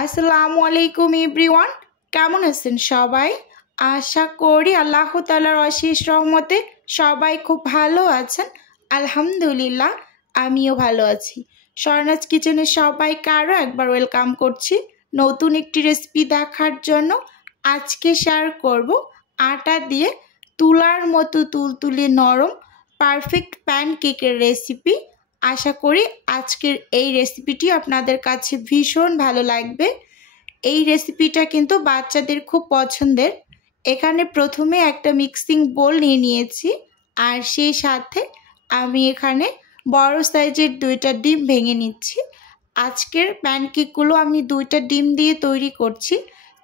আসসালামু আলাইকুম এভরিওয়ান, কেমন আছেন সবাই? আশা করি আল্লাহ তাআলার অশেষ রহমতে সবাই খুব ভালো আছেন। আলহামদুলিল্লাহ, আমিও ভালো আছি। স্বর্ণাজ কিচেনে সবাইকে আরও একবার ওয়েলকাম করছি নতুন একটি রেসিপি দেখার জন্য। আজকে শেয়ার করব আটা দিয়ে তুলার মতো তুলতুলে নরম পারফেক্ট প্যানকেকের রেসিপি। আশা করি আজকের এই রেসিপিটি আপনাদের কাছে ভীষণ ভালো লাগবে। এই রেসিপিটা কিন্তু বাচ্চাদের খুব পছন্দের। এখানে প্রথমে একটা মিক্সিং বোল নিয়ে নিয়েছি, আর সেই সাথে আমি এখানে বড় সাইজের 2টা ডিম ভেঙে নিচ্ছি। আজকের প্যানকেকগুলো আমি 2টা ডিম দিয়ে তৈরি করছি।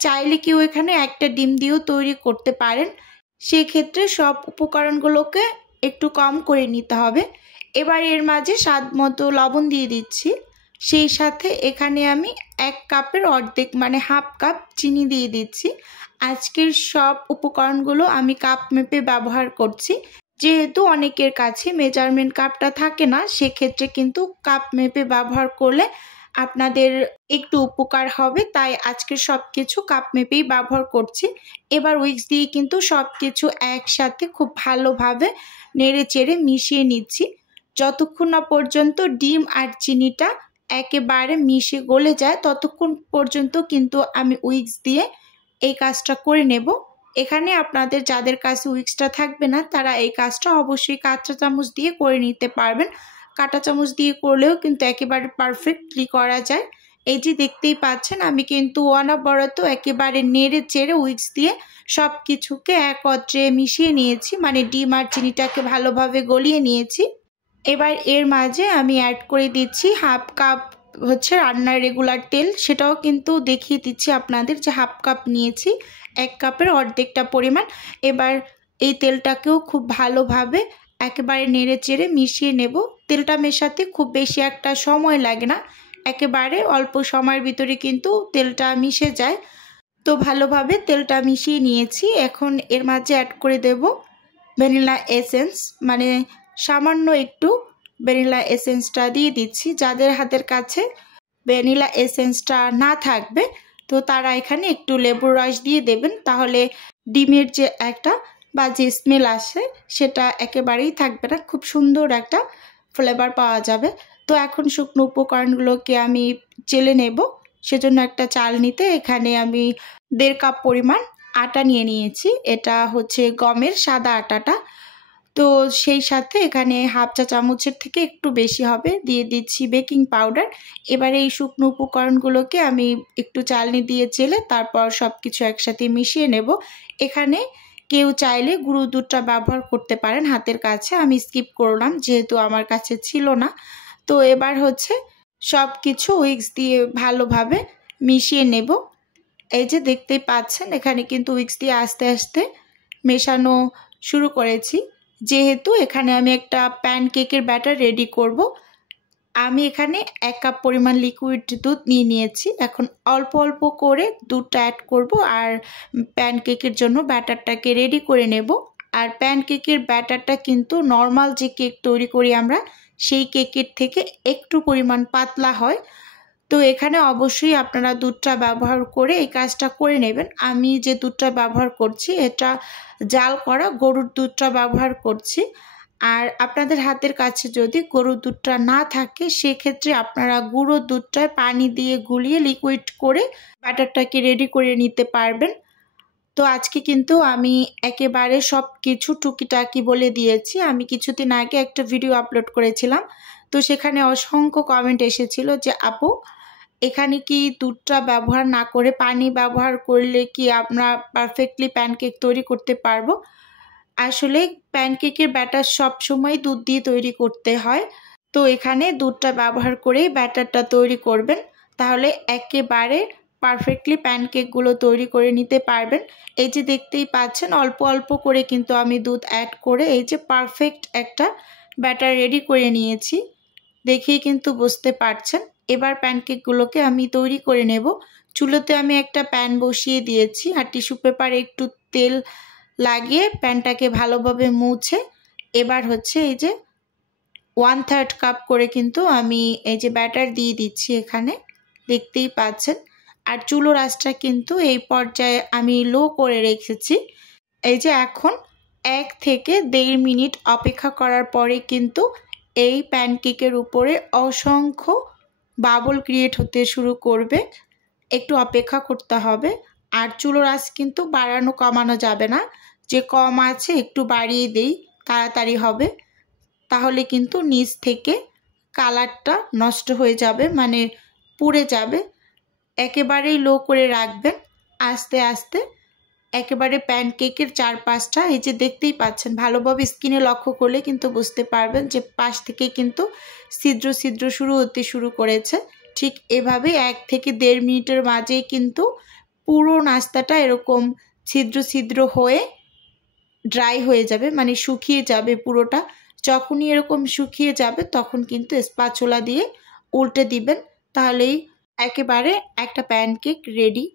চাইলে কেউ এখানে একটা ডিম দিয়েও তৈরি করতে পারেন। সেক্ষেত্রে সব উপকরণগুলোকে একটু কম করে নিতে হবে। এবার এর মাঝে স্বাদ মতো লবণ দিয়ে দিচ্ছি। সেই সাথে এখানে আমি 1 কাপের অর্ধেক মানে হাফ কাপ চিনি দিয়ে দিচ্ছি। আজকের সব উপকরণগুলো আমি কাপ মেপে ব্যবহার করছি। যেহেতু অনেকের কাছে মেজারমেন্ট কাপটা থাকে না, সেক্ষেত্রে কিন্তু কাপ মেপে ব্যবহার করলে আপনাদের একটু উপকার হবে, তাই আজকের সব কিছু কাপ মেপেই ব্যবহার করছি। এবার উইক্স দিয়ে কিন্তু সব কিছু একসাথে খুব ভালোভাবে নেড়ে চেড়ে মিশিয়ে নিচ্ছি, যতক্ষণ না পর্যন্ত ডিম আর চিনিটা একেবারে মিশে গলে যায় ততক্ষণ পর্যন্ত কিন্তু আমি উইক্স দিয়ে এই কাজটা করে নেব। এখানে আপনাদের যাদের কাছে উইক্সটা থাকবে না, তারা এই কাজটা অবশ্যই কাঁচা চামচ দিয়ে করে নিতে পারবেন। কাঁটা চামচ দিয়ে করলেও কিন্তু একেবারে পারফেক্টলি করা যায়। এই যে দেখতেই পাচ্ছেন, আমি কিন্তু অনবরত একেবারে নেড়ে চেড়ে উইক্স দিয়ে সব কিছুকে একত্রে মিশিয়ে নিয়েছি, মানে ডিম আর চিনিটাকে ভালোভাবে গলিয়ে নিয়েছি। এবার এর মাঝে আমি অ্যাড করে দিচ্ছি হাফ কাপ রান্নার রেগুলার তেল। সেটাও কিন্তু দেখিয়ে দিচ্ছি আপনাদের যে হাফ কাপ নিয়েছি, 1 কাপের অর্ধেকটা পরিমাণ। এবার এই তেলটাকেও খুব ভালোভাবে একেবারে নেড়ে চেড়ে মিশিয়ে নেব। তেলটা মেশাতে খুব বেশি একটা সময় লাগে না, একেবারে অল্প সময়ের ভিতরে কিন্তু তেলটা মিশে যায়। তো ভালোভাবে তেলটা মিশিয়ে নিয়েছি। এখন এর মাঝে অ্যাড করে দেব ভ্যানিলা এসেন্স, মানে সামান্য একটু ভ্যানিলা এসেন্সটা দিয়ে দিচ্ছি। যাদের হাতের কাছে ভ্যানিলা এসেন্সটা না থাকবে, তো তারা এখানে একটু লেবুর রস দিয়ে দেবেন, তাহলে ডিমের যে একটা বাজে স্মেল আসে সেটা একেবারেই থাকবে না, খুব সুন্দর একটা ফ্লেভার পাওয়া যাবে। তো এখন শুকনো উপকরণগুলোকে আমি চেলে নেব। সেজন্য একটা চালনিতে এখানে আমি 1.5 কাপ পরিমাণ আটা নিয়ে নিয়েছি। এটা গমের সাদা আটাটা। তো সেই সাথে এখানে হাফ চা চামচের থেকে একটু বেশি হবে দিয়ে দিচ্ছি বেকিং পাউডার। এবারে এই শুকনো উপকরণগুলোকে আমি একটু চালনি দিয়ে চেলে তারপর সব কিছু একসাথে মিশিয়ে নেব। এখানে কেউ চাইলে গুঁড়ো দুধটা ব্যবহার করতে পারেন হাতের কাছে, আমি স্কিপ করলাম যেহেতু আমার কাছে ছিল না। তো এবার সব কিছু উইক্স দিয়ে ভালোভাবে মিশিয়ে নেব। এই যে দেখতেই পাচ্ছেন, এখানে কিন্তু উইক্স দিয়ে আস্তে আস্তে মেশানো শুরু করেছি। যেহেতু এখানে আমি একটা প্যানকেকের ব্যাটার রেডি করব, আমি এখানে 1 কাপ পরিমাণ লিকুইড দুধ নিয়ে নিয়েছি। এখন অল্প অল্প করে দুধটা অ্যাড করব আর প্যানকেকের জন্য ব্যাটারটাকে রেডি করে নেব। আর প্যানকেকের ব্যাটারটা কিন্তু নর্মাল যে কেক তৈরি করি আমরা সেই কেকের থেকে একটু পরিমাণ পাতলা হয়। তো এখানে অবশ্যই আপনারা দুধটা ব্যবহার করে এই কাজটা করে নেবেন। আমি যে দুধটা ব্যবহার করছি এটা জাল করা গরুর দুধটা ব্যবহার করছি। আর আপনাদের হাতের কাছে যদি গরুর দুধটা না থাকে, সেক্ষেত্রে আপনারা গুঁড়ো দুধটায় পানি দিয়ে গুলিয়ে লিকুইড করে ব্যাটারটাকে রেডি করে নিতে পারবেন। তো আজকে কিন্তু আমি একেবারে সব কিছু টুকিটাকি বলে দিয়েছি। আমি কিছুদিন আগে একটা ভিডিও আপলোড করেছিলাম, তো সেখানে অসংখ্য কমেন্ট এসেছিল যে আপু, এখানে কি দুধটা ব্যবহার না করে পানি ব্যবহার করলে কি আমরা পারফেক্টলি প্যানকেক তৈরি করতে পারবো? আসলে প্যানকেকের ব্যাটার সব সময় দুধ দিয়ে তৈরি করতে হয়। তো এখানে দুধটা ব্যবহার করেই ব্যাটারটা তৈরি করবেন, তাহলে একেবারে পারফেক্টলি প্যানকেকগুলো তৈরি করে নিতে পারবেন। এই যে দেখতেই পাচ্ছেন, অল্প অল্প করে কিন্তু আমি দুধ অ্যাড করে এই যে পারফেক্ট একটা ব্যাটার রেডি করে নিয়েছি, দেখেই কিন্তু বুঝতে পারছেন। এবার প্যানকেকগুলোকে আমি তৈরি করে নেব। চুলোতে আমি একটা প্যান বসিয়ে দিয়েছি আর টিস্যু পেপারে একটু তেল লাগিয়ে প্যানটাকে ভালোভাবে মুছে এবার এই যে 1/3 কাপ করে কিন্তু আমি এই যে ব্যাটার দিয়ে দিচ্ছি এখানে, দেখতেই পাচ্ছেন। আর চুলোর আঁচটা কিন্তু এই পর্যায়ে আমি লো করে রেখেছি। এই যে এখন 1 থেকে 1.5 মিনিট অপেক্ষা করার পরে কিন্তু এই প্যানকেকের উপরে অসংখ্য বাবল ক্রিয়েট হতে শুরু করবে। একটু অপেক্ষা করতে হবে। আর চুলোর আঁচ কিন্তু বাড়ানো কমানো যাবে না, যে কম আছে একটু বাড়িয়ে দেই, তাড়াতাড়ি হবে। তাহলে কিন্তু নিচ থেকে কালারটা নষ্ট হয়ে যাবে, মানে পুড়ে যাবে। একেবারেই লো করে রাখবেন। আস্তে আস্তে একেবারে প্যানকেকের চারপাশটা এই যে দেখতেই পাচ্ছেন, ভালোভাবে স্কিনে লক্ষ্য করলে কিন্তু বুঝতে পারবেন যে পাশ থেকে কিন্তু ছিদ্র ছিদ্র শুরু করেছে। ঠিক এভাবে 1 থেকে 1.5 মিনিটের মাঝেই কিন্তু পুরো নাস্তাটা এরকম ছিদ্র ছিদ্র হয়ে ড্রাই হয়ে যাবে, মানে শুকিয়ে যাবে পুরোটা। যখনই এরকম শুকিয়ে যাবে তখন কিন্তু স্প্যাচুলা দিয়ে উল্টে দিবেন, তাহলেই একেবারে একটা প্যানকেক রেডি।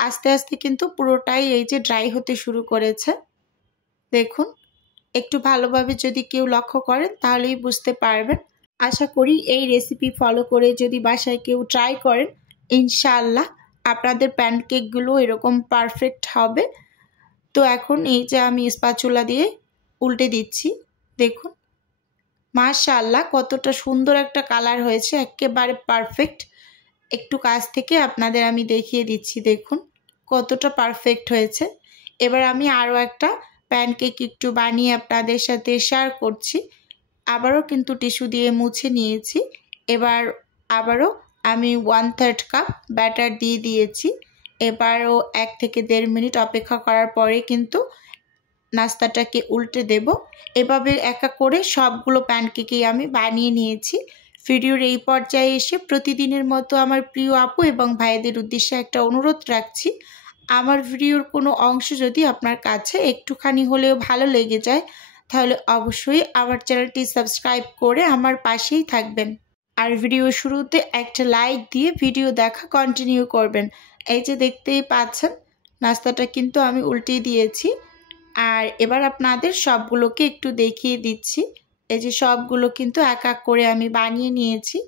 আস্তে আস্তে কিন্তু পুরোটাই এই যে ড্রাই হতে শুরু করেছে। দেখুন, একটু ভালোভাবে যদি কেউ লক্ষ্য করেন তাহলেই বুঝতে পারবেন। আশা করি এই রেসিপি ফলো করে যদি বাসায় কেউ ট্রাই করেন, ইনশাআল্লাহ আপনাদের প্যানকেকগুলো এরকম পারফেক্ট হবে। তো এখন এই যে আমি স্প্যাচুলা দিয়ে উল্টে দিচ্ছি। দেখুন মাশাআল্লাহ কতটা সুন্দর একটা কালার হয়েছে, একেবারে পারফেক্ট। একটু কাছ থেকে আপনাদের আমি দেখিয়ে দিচ্ছি, দেখুন কতটা পারফেক্ট হয়েছে। এবার আমি আরও একটা প্যানকেক একটু বানিয়ে আপনাদের সাথে শেয়ার করছি। আবারও কিন্তু টিস্যু দিয়ে মুছে নিয়েছি। এবার আবারও আমি 1/3 কাপ ব্যাটার দিয়ে দিয়েছি। এবারও 1 থেকে 1.5 মিনিট অপেক্ষা করার পরে কিন্তু নাস্তাটাকে উল্টে দেব। এভাবে একা করে সবগুলো প্যানকেকই আমি বানিয়ে নিয়েছি। ভিডিওর এই পর্যায়ে এসে প্রতিদিনের মতো আমার প্রিয় আপু এবং ভাইদের উদ্দেশ্যে একটা অনুরোধ রাখছি, আমার ভিডিওর কোনো অংশ যদি আপনার কাছে একটুখানি হলেও ভালো লেগে যায় তাহলে অবশ্যই আমার চ্যানেলটি সাবস্ক্রাইব করে আমার পাশেই থাকবেন। আর ভিডিও শুরুতে একটা লাইক দিয়ে ভিডিও দেখা কন্টিনিউ করবেন। এই যে দেখতেই পাচ্ছেন নাস্তাটা কিন্তু আমি উল্টিয়ে দিয়েছি। আর এবার আপনাদের সবগুলোকে একটু দেখিয়ে দিচ্ছি। এই যে সবগুলো কিন্তু এক এক করে আমি বানিয়ে নিয়েছি।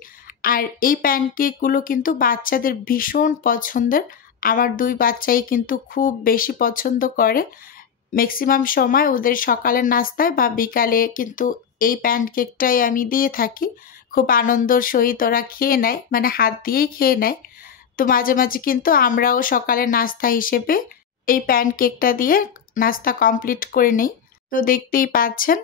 আর এই প্যানকেকগুলো কিন্তু বাচ্চাদের ভীষণ পছন্দের। আমার 2 বাচ্চাই কিন্তু খুব বেশি পছন্দ করে। ম্যাক্সিমাম সময় ওদের সকালের নাস্তায় বা বিকালে কিন্তু এই প্যানকেকটাই আমি দিয়ে থাকি। খুব আনন্দর সহিত ওরা খেয়ে নেয়, মানে হাত দিয়েই খেয়ে নেয়। তো মাঝে মাঝে কিন্তু আমরাও সকালের নাস্তা হিসেবে এই প্যানকেকটা দিয়ে নাস্তা কমপ্লিট করে নেই। তো দেখতেই পাচ্ছেন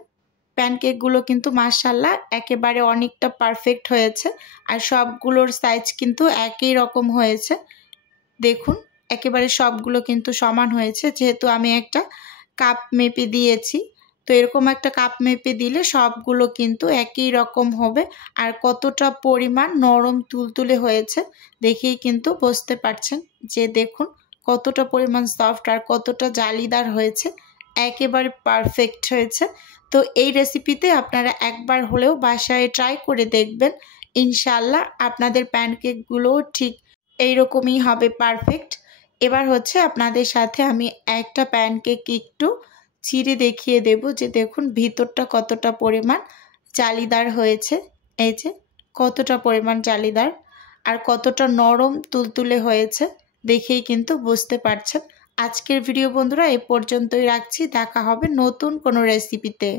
প্যানকেকগুলো কিন্তু মাশাআল্লাহ একেবারে অনেকটা পারফেক্ট হয়েছে। আর সবগুলোর সাইজ কিন্তু একই রকম হয়েছে। দেখুন একেবারে সবগুলো কিন্তু সমান হয়েছে, যেহেতু আমি একটা কাপ মেপে দিয়েছি। তো এরকম একটা কাপ মেপে দিলে সবগুলো কিন্তু একই রকম হবে। আর কতটা পরিমাণ নরম তুলতুলে হয়েছে দেখেই কিন্তু বুঝতে পারছেন, যে দেখুন কতটা পরিমাণ সফট আর কতটা জালিদার হয়েছে, একেবারে পারফেক্ট হয়েছে। তো এই রেসিপিতে আপনারা একবার হলেও বাসায় ট্রাই করে দেখবেন, ইনশাআল্লাহ আপনাদের প্যানকেকগুলো ঠিক এইরকমই হবে পারফেক্ট। এবার হচ্ছে আপনাদের সাথে আমি একটা প্যানকেক একটু ছিঁড়ে দেখিয়ে দেব, যে দেখুন ভিতরটা কতটা পরিমাণ জালিদার হয়েছে। এই যে কতটা পরিমাণ জালিদার আর কতটা নরম তুলতুলে হয়েছে দেখেই কিন্তু বুঝতে পারছেন। আজকের ভিডিও বন্ধুরা এ পর্যন্তই রাখছি, দেখা হবে নতুন কোনো রেসিপিতে।